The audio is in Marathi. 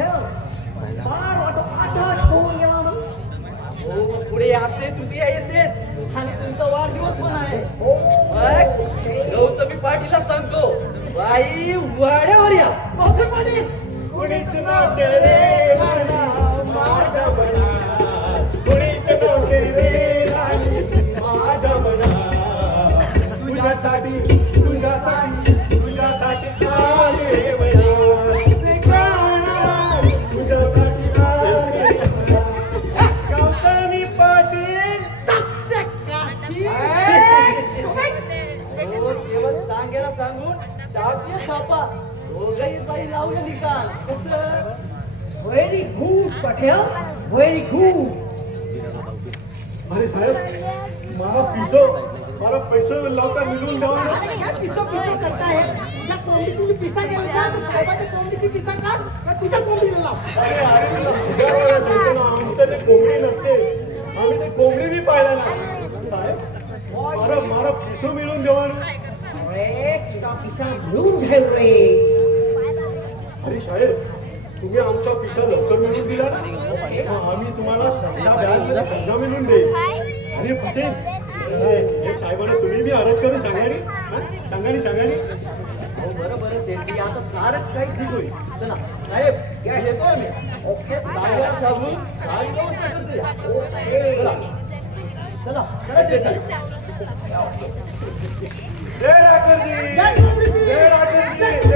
फार आठ होऊन गेला ना. हो पुढे अक्षय तृतीया येतेच आणि तुमचा वाढदिवस पण आहे. मग गौतमी पाटीलला सांगतो बाई वाड्यावर या. पाटील कुणीच नव्हते रे राणा माधवना, कुणीच नव्हते रे राणी माधवना. तुझ्यासाठी तुझ्यासाठी तुझ्यासाठी आले वया तुझ्यासाठी आले. गौतमी पाटील तेव्हा सांगायला सांगून टाकले छापा दोघही बाई लावलं निकाल. कसं very good Patel, very good. अरे साहेब मारा पैसो लवकर मिळून द्यावा ना. पिसो पिसो करताय. तुझ्या कोंबडीची पिसा गेला तर साहेबाच्या कोंबडीची पिसा काढ का तुझ्या कोंबडीला लाव. अरे तुला सुधारायला सांगतो ना, आमचं ते कोंबडी नसते, आम्ही ते कोंबडी बी पाहिला नाही. साहेब मारा पिसो मिळून द्यावा ना. अरे तुझा पिसा घेऊन जाईल रे. अरे साहेब तुम्ही आमचा पिसा लवकर मिळून दिला ना, आम्ही तुम्हाला समजा व्याजमध्ये समजा मिळून देईल. अरे पटेल हे साहेबांना तुम्ही बी अर्ज करून सांगानी. हो बरं शेती आता सारं काही ठीक होईल. चला साहेब येतो आम्ही. ओके सांगायला सांगून सारी व्यवस्था करतो. चला चला शेती. जय राकेशजी, जय राकेशजी.